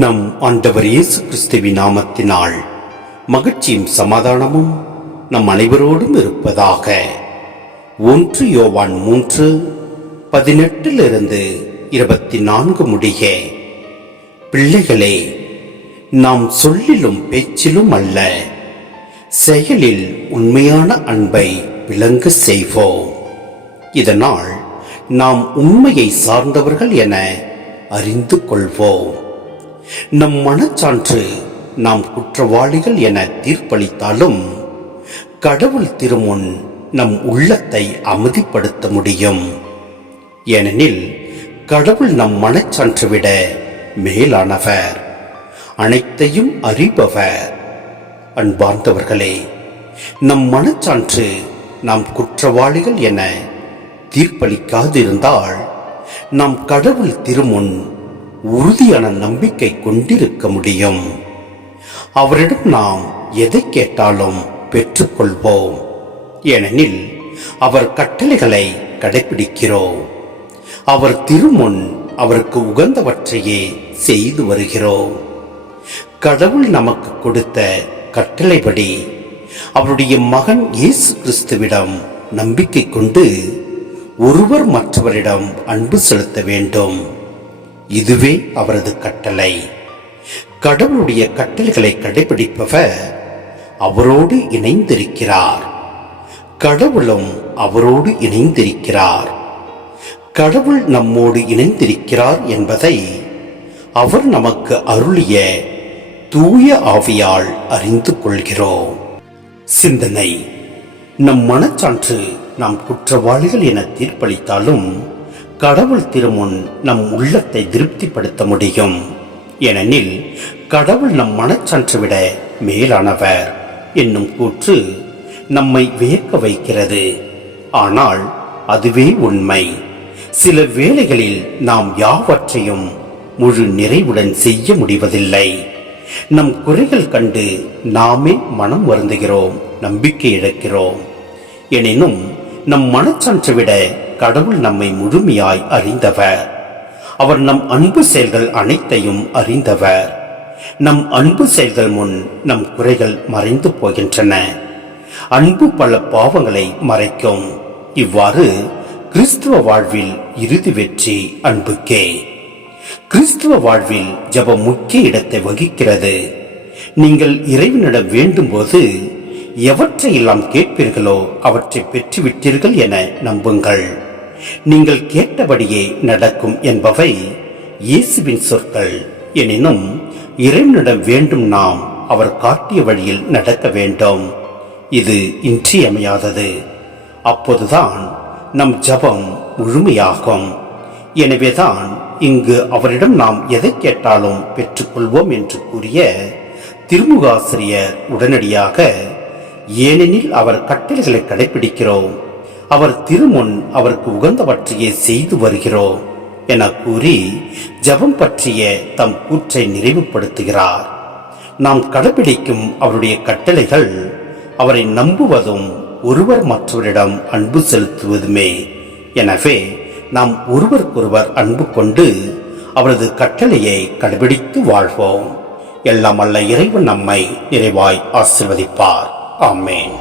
நம் ஆண்டவர் இயேசு கிறிஸ்துவின் நாமத்தினால் மகிழ்ச்சியும் சமாதானமும் நம் அனைவரோடும் இருப்பதாக. 1 யோவான் 3:18-24 முடிய. பிள்ளைகளே, நாம் சொல்லிலும் பேச்சிலும் அல்ல, செயலில் உண்மையான அன்பை விளங்க செய்வோம். இதனால் நாம் உண்மையை சார்ந்தவர்கள் என அறிந்து கொள்வோம். நம் மனச்சான்று நாம் குற்றவாளிகள் என தீர்ப்பளித்தாலும் கடவுள் திருமுன் நம் உள்ளத்தை அமைதிப்படுத்த முடியும். ஏனெனில் கடவுள் நம் மனச்சான்று விட மேலானவர், அனைத்தையும் அறிபவர். அன்பார்ந்தவர்களே, நம் மனச்சான்று நாம் குற்றவாளிகள் என தீர்ப்பளிக்காதிருந்தால் நாம் கடவுள் திருமுன் உறுதியான நம்பிக்கை கொண்டிருக்க முடியும். அவரிடம் நாம் எதை கேட்டாலும் பெற்றுக்கொள்வோம். ஏனெனில் அவர் கட்டளைகளை கடைபிடிக்கிறோம். அவர் திருமுன் அவருக்கு உகந்தவற்றையே செய்து வருகிறோம். கடவுள் நமக்கு கொடுத்த கட்டளைப்படி அவருடைய மகன் இயேசு கிறிஸ்துவிடம் நம்பிக்கை கொண்டு ஒருவர் மற்றவரிடம் அன்பு செலுத்த வேண்டும். இதுவே அவரது கட்டளை. கடவுளுடைய கட்டளைகளை கடைபிடிப்பவர் அவரோடு இணைந்திருக்கிறார். கடவுளும் அவரோடு இணைந்திருக்கிறார். கடவுள் நம்மோடு இணைந்திருக்கிறார் என்பதை அவர் நமக்கு அருளிய தூய ஆவியால் அறிந்து கொள்கிறோம். சிந்தனை: நம் மனச்சான்று நாம் குற்றவாளிகள் என தீர்ப்பளித்தாலும் கடவுள் திருமுன் நம் உள்ளத்தை திருப்திப்படுத்த முடியும். ஏனெனில் கடவுள் நம் மனச்சான்று விட மேலானவர் என்னும் கூற்று நம்மை வியக்க வைக்கிறது. ஆனால் அதுவே உண்மை. சில வேளைகளில் நாம் யாவற்றையும் முழு நிறைவுடன் செய்ய முடிவதில்லை. நம் குறைகள் கண்டு நாமே மனம் வருந்துகிறோம், நம்பிக்கை இழக்கிறோம். எனினும் நம் மனச்சான்று விட கடவுள் நம்மை முழுமையாய் அறிந்தவர். அவர் நம் அன்பு செயல்கள் அனைத்தையும் அறிந்தவர். நம் அன்பு செயல்கள் முன் நம் குறைகள் மறைந்து போகின்றன. அன்பு பல பாவங்களை மறைக்கும். இவ்வாறு கிறிஸ்துவ வாழ்வில் இறுதி வெற்றி அன்புக்கே. கிறிஸ்துவ வாழ்வில் ஜெபம் முக்கிய இடத்தை வகிக்கிறது. நீங்கள் இறைவனிடம் வேண்டும் போது எவற்றையெல்லாம் கேட்பீர்களோ அவற்றை பெற்றுவிட்டீர்கள் என நம்புங்கள். நீங்கள் கேட்டபடியே நடக்கும் என்பவை இயேசுவின் சொற்கள். எனினும் இறைவனிடம் வேண்டும் நாம் அவர் காட்டிய வழியில் நடக்க வேண்டும். இது இன்றியமையாதது. அப்போதுதான் நம் ஜெபம் முழுமையாகும். எனவேதான் இங்கு அவரிடம் நாம் எதை கேட்டாலும் பெற்றுக்கொள்வோம் என்று கூறிய திருமுகாசிரியர் உடனடியாக, ஏனெனில் அவர் கட்டளைகளை கடைபிடிக்கிறோம், அவர் திருமுன் அவருக்கு உகந்தவற்றையே செய்து வருகிறோம் என கூறி ஜெபம் பற்றிய தம் கூற்றை நிறைவுபடுத்துகிறார். நாம் கடைபிடிக்கும் அவருடைய கட்டளைகள் அவரை நம்புவதும் ஒருவர் மற்றவரிடம் அன்பு செலுத்துவதுமே. எனவே நாம் ஒருவருக்கொருவர் அன்பு கொண்டு அவரது கட்டளையை கடைபிடித்து வாழ்வோம். எல்லாம் அல்ல இறைவன் நம்மை நிறைவாய் ஆசீர்வதிப்பார். ஆமென்.